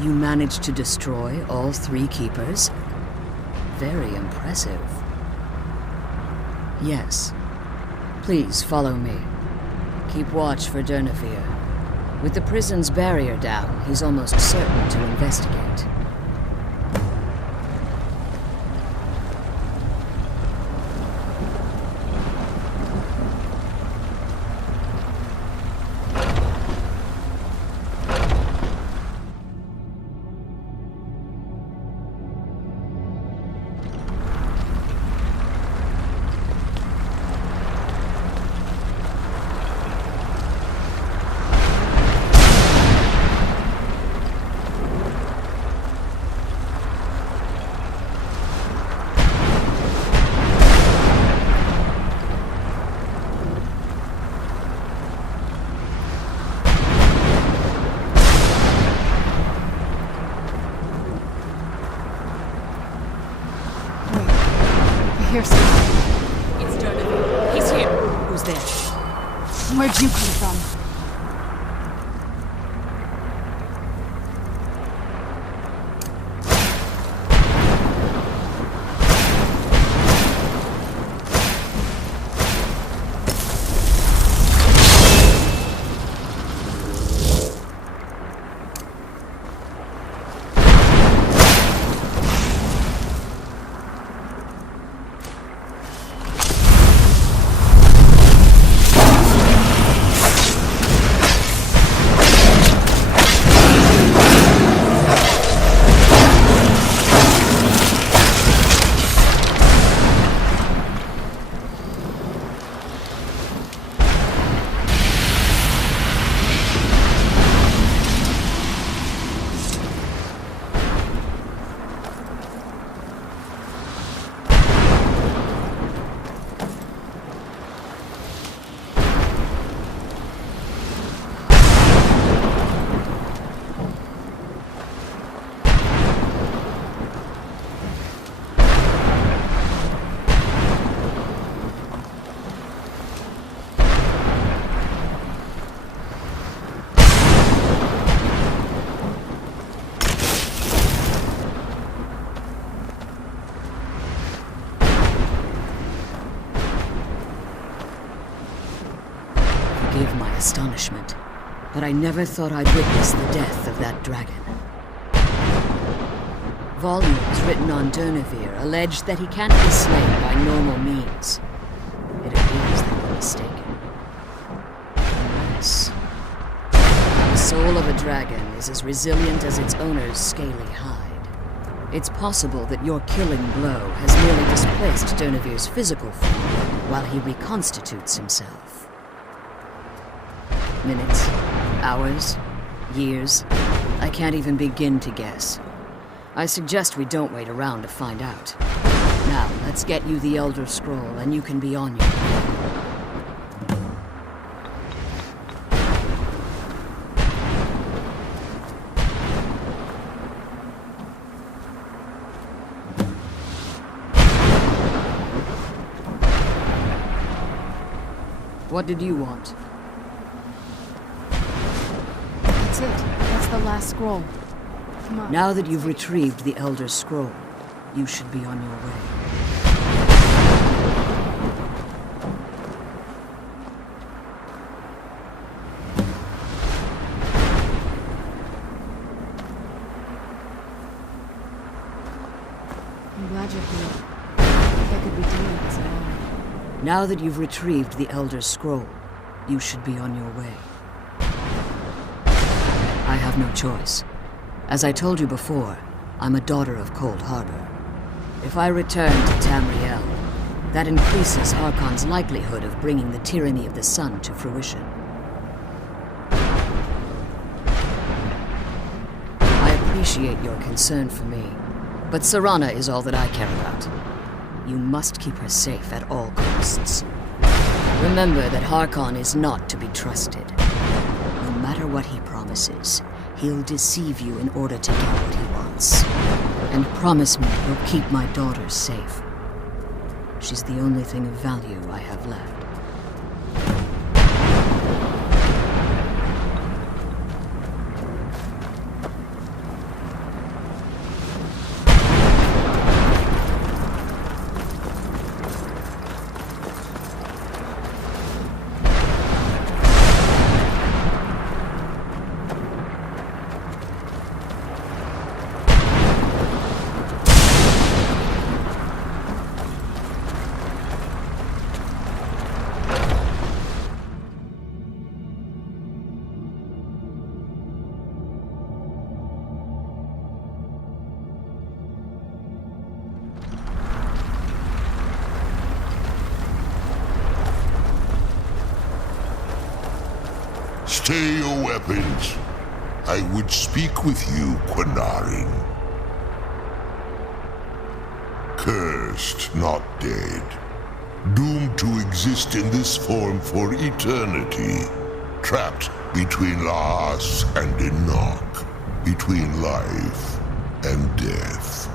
You managed to destroy all 3 keepers? Very impressive. Yes. Please follow me. Keep watch for Durnevere. With the prison's barrier down, he's almost certain to investigate. Here's something. It's Durnevere. He's here. Who's there? Where'd you come from? Forgive my astonishment, but I never thought I'd witness the death of that dragon. Volumes written on Durnevere allege that he can't be slain by normal means. It appears they were mistaken. Unless the soul of a dragon is as resilient as its owner's scaly hide. It's possible that your killing blow has merely displaced Durnevere's physical form while he reconstitutes himself. Minutes, hours, years. I can't even begin to guess. I suggest we don't wait around to find out. Now, let's get you the Elder Scroll, and you can be on your way. What did you want? That's it. That's the last scroll. Come on. Now that you've retrieved the Elder Scroll, you should be on your way. I'm glad you're here. I think I could be doing this alone. Now that you've retrieved the Elder Scroll, you should be on your way. I have no choice. As I told you before, I'm a daughter of Cold Harbor. If I return to Tamriel, that increases Harkon's likelihood of bringing the tyranny of the sun to fruition. I appreciate your concern for me, but Serana is all that I care about. You must keep her safe at all costs. Remember that Harkon is not to be trusted. No matter what he promises, he'll deceive you in order to get what he wants. And promise me you'll keep my daughter safe. She's the only thing of value I have left. Stay your weapons. I would speak with you, Quinarin. Cursed, not dead. Doomed to exist in this form for eternity. Trapped between Laas and Enoch. Between life and death.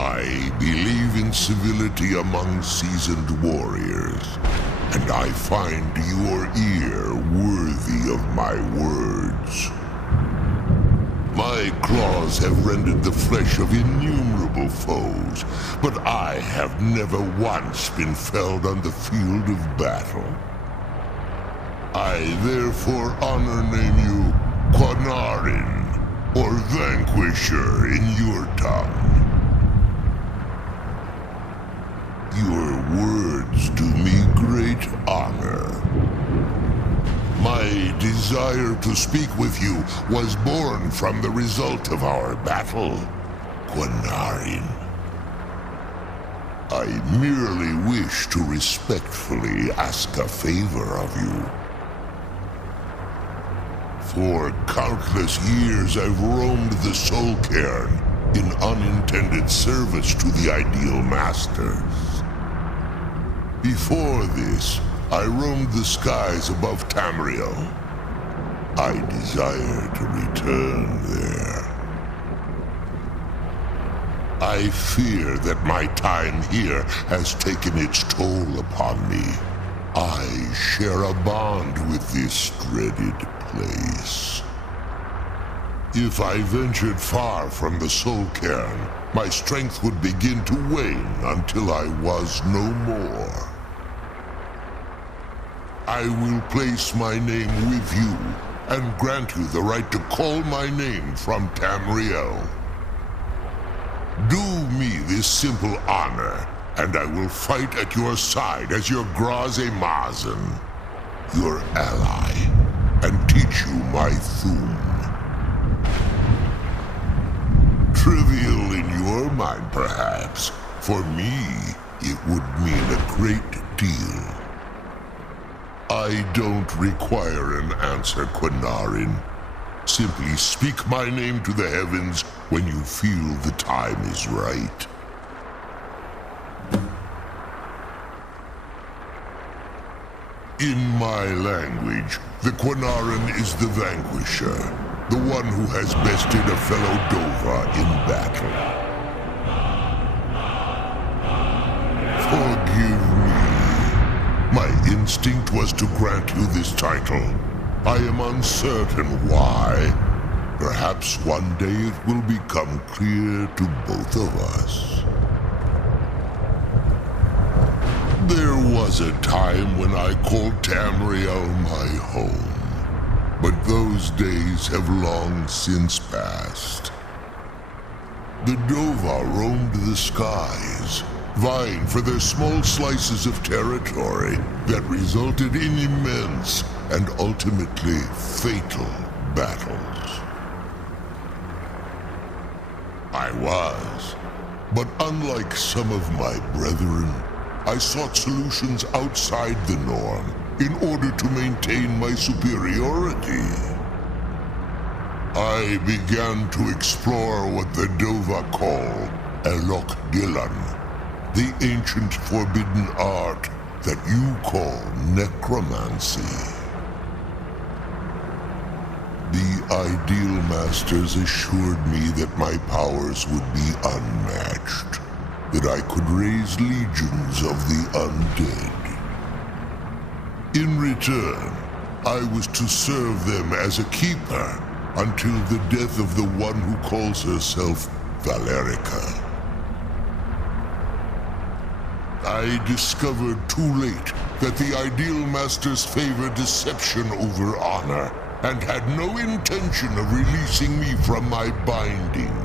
I believe in civility among seasoned warriors, and I find your ear worthy of my words. My claws have rended the flesh of innumerable foes, but I have never once been felled on the field of battle. I therefore honor name you Quinarin, or Vanquisher in your tongue. Your words do me great honor. My desire to speak with you was born from the result of our battle, Quinarin. I merely wish to respectfully ask a favor of you. For countless years I've roamed the Soul Cairn in unintended service to the Ideal Masters. Before this, I roamed the skies above Tamriel. I desire to return there. I fear that my time here has taken its toll upon me. I share a bond with this dreaded place. If I ventured far from the Soul Cairn, my strength would begin to wane until I was no more. I will place my name with you and grant you the right to call my name from Tamriel. Do me this simple honor, and I will fight at your side as your Graze Mazen, your ally, and teach you my Thum. Trivial in your mind, perhaps. For me, it would mean a great deal. I don't require an answer, Quinarin. Simply speak my name to the heavens when you feel the time is right. In my language, the Quinarin is the Vanquisher, the one who has bested a fellow Dova in battle. Forgive me. My instinct was to grant you this title. I am uncertain why. Perhaps one day it will become clear to both of us. There was a time when I called Tamriel my home, but those days have long since passed. The Dova roamed the skies, vying for their small slices of territory that resulted in immense and ultimately fatal battles. I was, but unlike some of my brethren, I sought solutions outside the norm in order to maintain my superiority. I began to explore what the Dova call Elok Gillan, the ancient forbidden art that you call necromancy. The Ideal Masters assured me that my powers would be unmatched, that I could raise legions of the undead. In return, I was to serve them as a keeper until the death of the one who calls herself Valerica. I discovered too late that the Ideal Masters favor deception over honor, and had no intention of releasing me from my binding.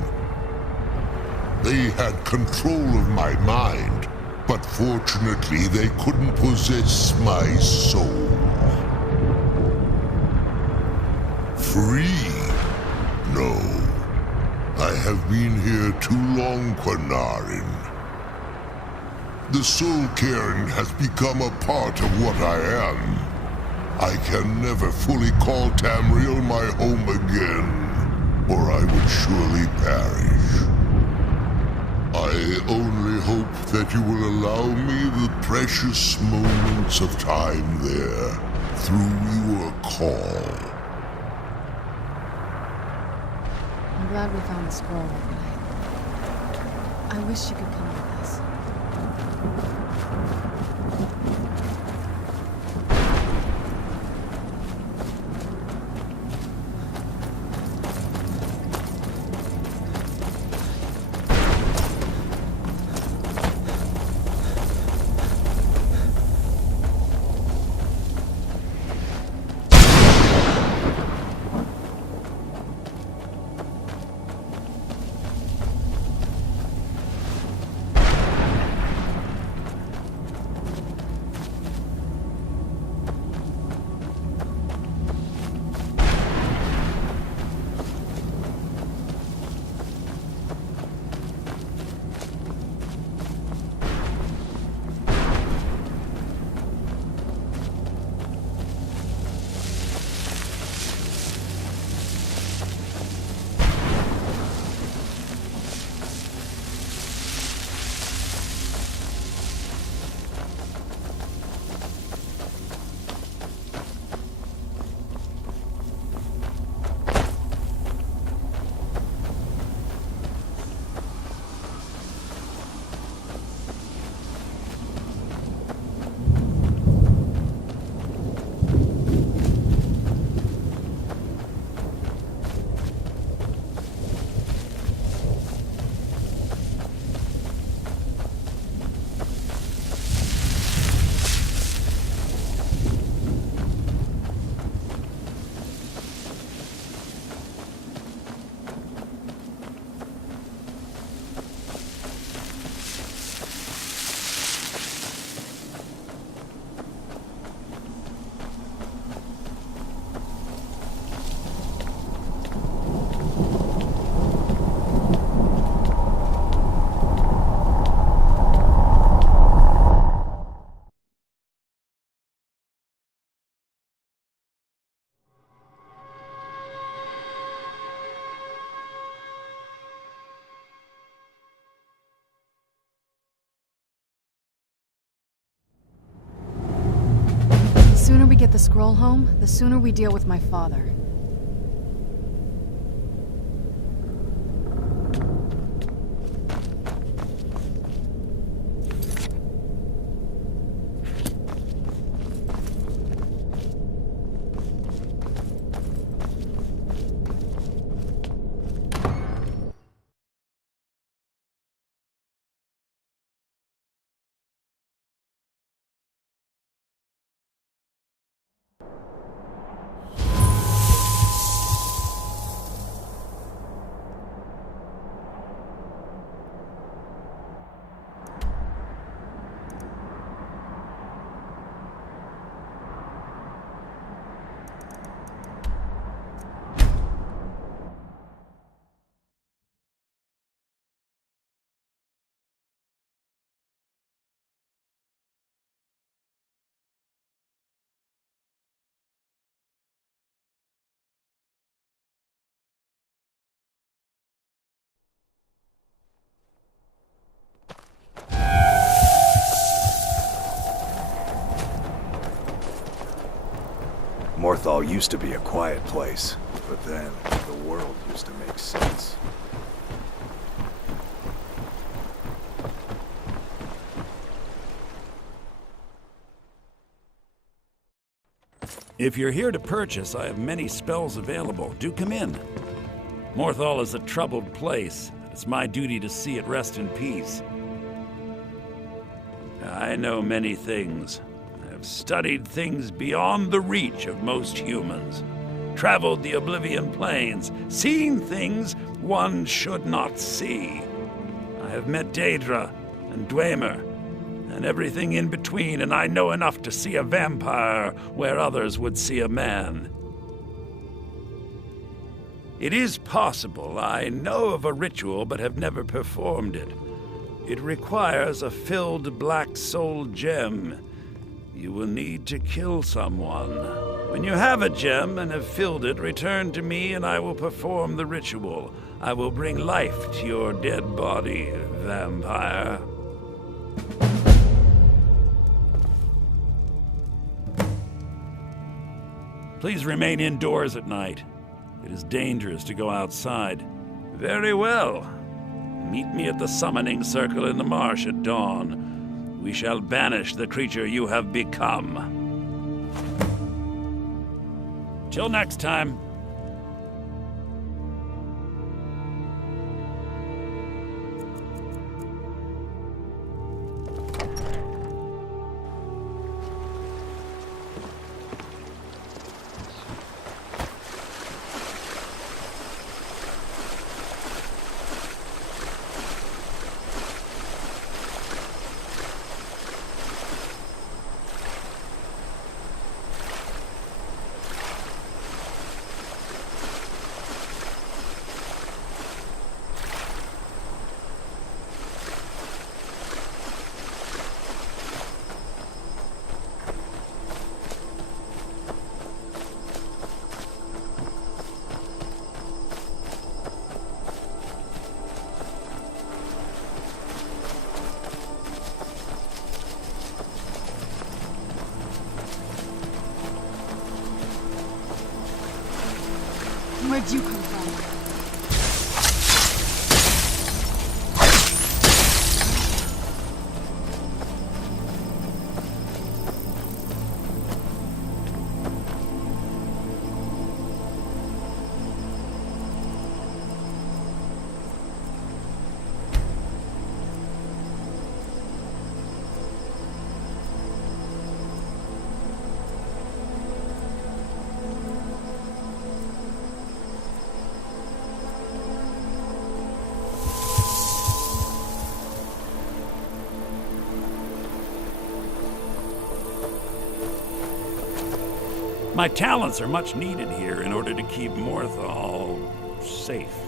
They had control of my mind, but fortunately they couldn't possess my soul. Free? No. I have been here too long, Quinarin. The soul cairn has become a part of what I am. I can never fully call Tamriel my home again, or I would surely perish. I only hope that you will allow me the precious moments of time there through your call. I'm glad we found the scroll. I wish you could come with us. The sooner we get the scroll home, the sooner we deal with my father. Morthal used to be a quiet place, but then the world used to make sense. If you're here to purchase, I have many spells available. Do come in. Morthal is a troubled place. It's my duty to see it rest in peace. I know many things. I've studied things beyond the reach of most humans. Traveled the Oblivion Plains, seen things one should not see. I have met Daedra and Dwemer, and everything in between, and I know enough to see a vampire where others would see a man. It is possible I know of a ritual but have never performed it. It requires a filled black soul gem. You will need to kill someone. When you have a gem and have filled it, return to me and I will perform the ritual. I will bring life to your dead body, vampire. Please remain indoors at night. It is dangerous to go outside. Very well. Meet me at the summoning circle in the marsh at dawn. We shall banish the creature you have become. Till next time. Where'd you come from? My talents are much needed here in order to keep Morthal safe.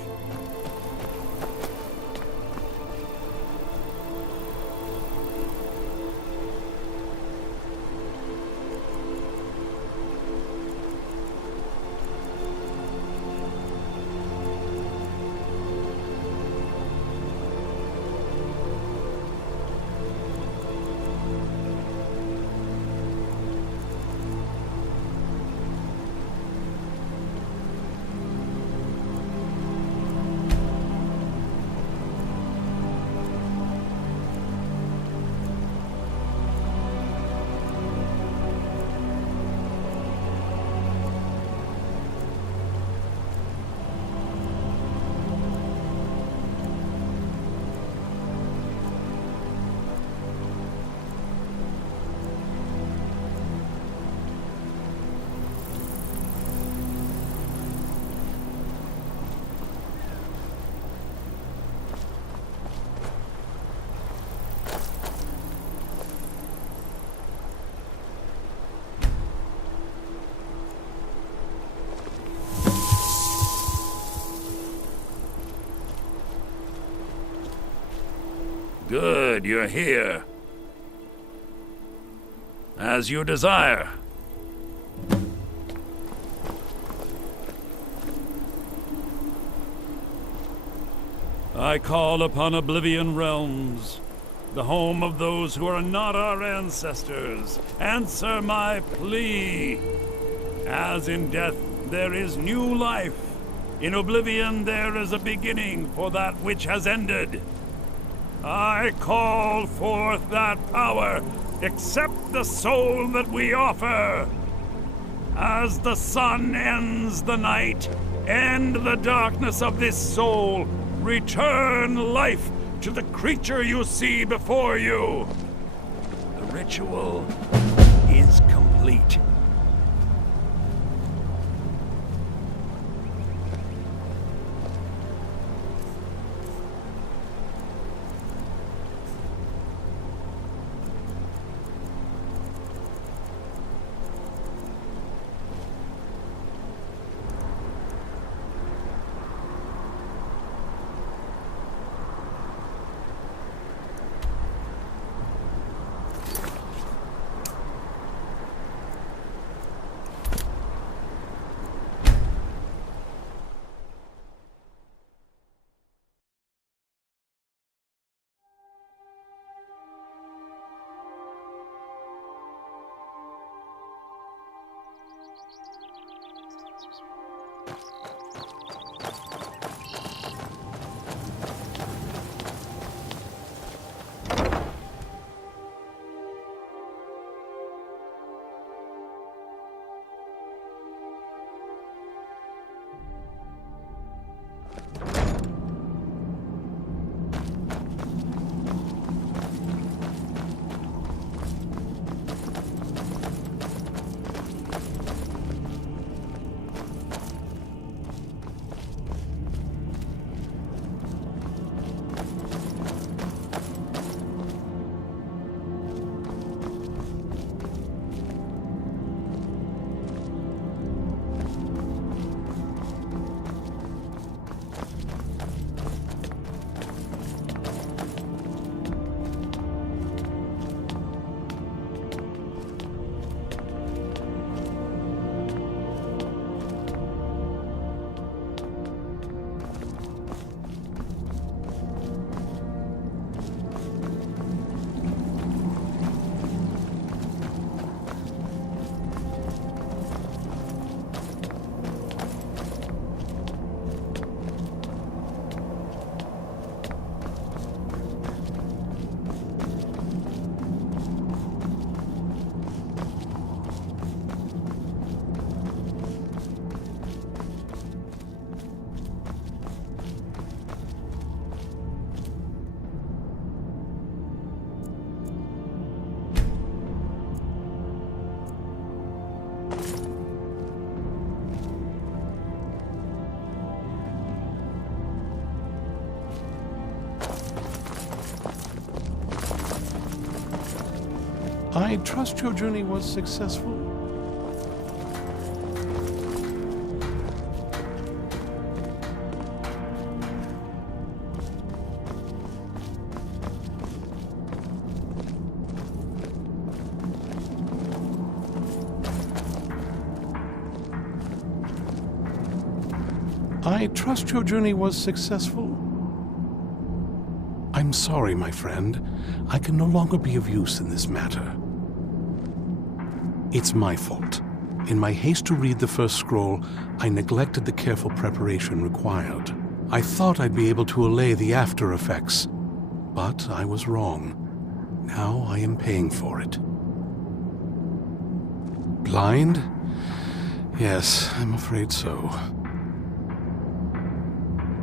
Good, you're here. As you desire. I call upon Oblivion Realms, the home of those who are not our ancestors. Answer my plea. As in death there is new life, in Oblivion there is a beginning for that which has ended. I call forth that power. Accept the soul that we offer. As the sun ends the night, end the darkness of this soul. Return life to the creature you see before you. The ritual is complete. I trust your journey was successful. I trust your journey was successful. I'm sorry, my friend. I can no longer be of use in this matter. It's my fault. In my haste to read the first scroll, I neglected the careful preparation required. I thought I'd be able to allay the after effects, but I was wrong. Now I am paying for it. Blind? Yes, I'm afraid so.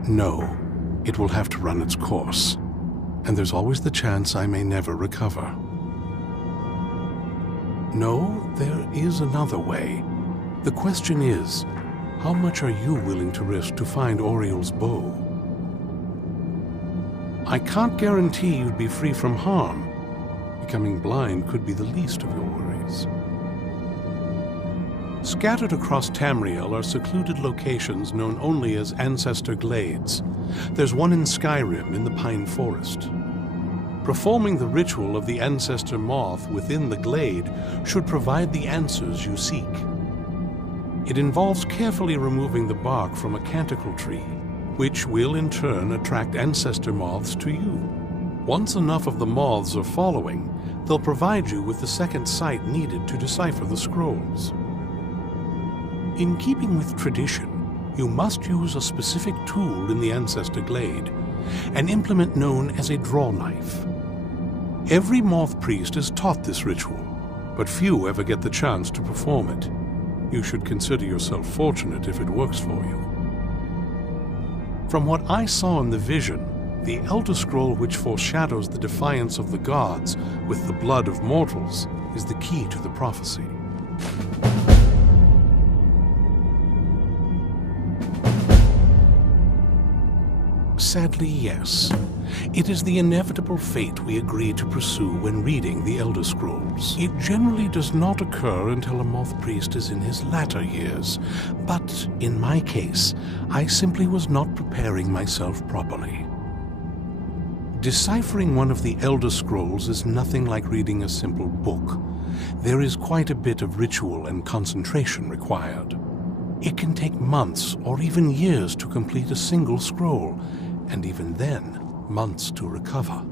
No, it will have to run its course, and there's always the chance I may never recover. No, there is another way. The question is, how much are you willing to risk to find Oriel's bow? I can't guarantee you'd be free from harm. Becoming blind could be the least of your worries. Scattered across Tamriel are secluded locations known only as Ancestor Glades. There's one in Skyrim in the Pine Forest. Performing the ritual of the Ancestor Moth within the glade should provide the answers you seek. It involves carefully removing the bark from a canticle tree, which will in turn attract Ancestor Moths to you. Once enough of the moths are following, they'll provide you with the second sight needed to decipher the scrolls. In keeping with tradition, you must use a specific tool in the Ancestor Glade, an implement known as a draw knife. Every moth priest is taught this ritual, but few ever get the chance to perform it. You should consider yourself fortunate if it works for you. From what I saw in the vision, the Elder Scroll which foreshadows the defiance of the gods with the blood of mortals is the key to the prophecy. Sadly, yes. It is the inevitable fate we agree to pursue when reading the Elder Scrolls. It generally does not occur until a moth priest is in his latter years, but in my case, I simply was not preparing myself properly. Deciphering one of the Elder Scrolls is nothing like reading a simple book. There is quite a bit of ritual and concentration required. It can take months or even years to complete a single scroll, and even then, months to recover.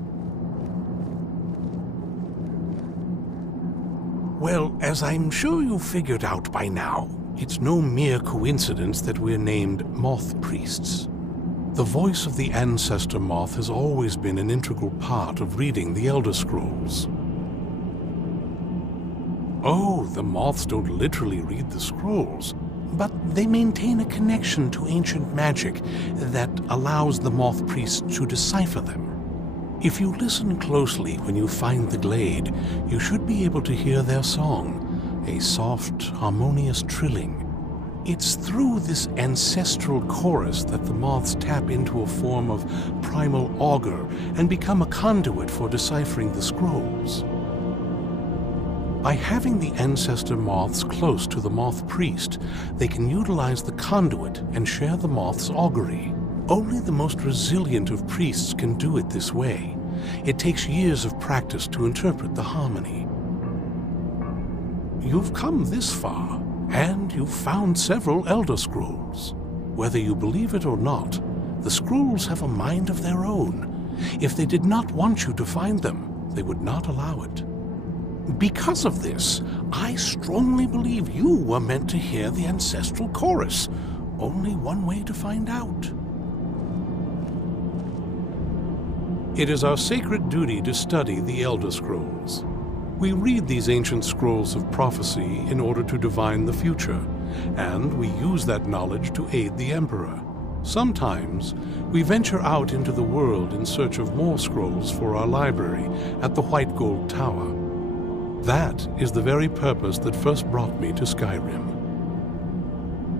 Well, as I'm sure you figured out by now, It's no mere coincidence that we're named Moth Priests. The voice of the Ancestor Moth has always been an integral part of reading the Elder Scrolls. Oh, the Moths don't literally read the scrolls, but they maintain a connection to ancient magic that allows the Moth Priests to decipher them. If you listen closely when you find the glade, you should be able to hear their song, a soft, harmonious trilling. It's through this ancestral chorus that the Moths tap into a form of primal augur and become a conduit for deciphering the scrolls. By having the Ancestor Moths close to the Moth Priest, they can utilize the conduit and share the Moth's augury. Only the most resilient of priests can do it this way. It takes years of practice to interpret the harmony. You've come this far, and you've found several Elder Scrolls. Whether you believe it or not, the scrolls have a mind of their own. If they did not want you to find them, they would not allow it. Because of this, I strongly believe you were meant to hear the ancestral chorus. Only one way to find out. It is our sacred duty to study the Elder Scrolls. We read these ancient scrolls of prophecy in order to divine the future, and we use that knowledge to aid the Emperor. Sometimes, we venture out into the world in search of more scrolls for our library at the White Gold Tower. That is the very purpose that first brought me to Skyrim.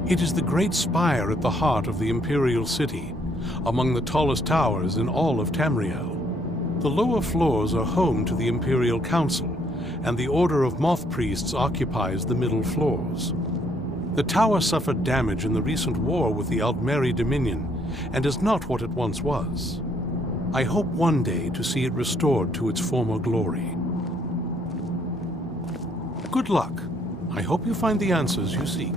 It is the great spire at the heart of the Imperial City, among the tallest towers in all of Tamriel. The lower floors are home to the Imperial Council, and the Order of Moth Priests occupies the middle floors. The tower suffered damage in the recent war with the Aldmeri Dominion, and is not what it once was. I hope one day to see it restored to its former glory. Good luck. I hope you find the answers you seek.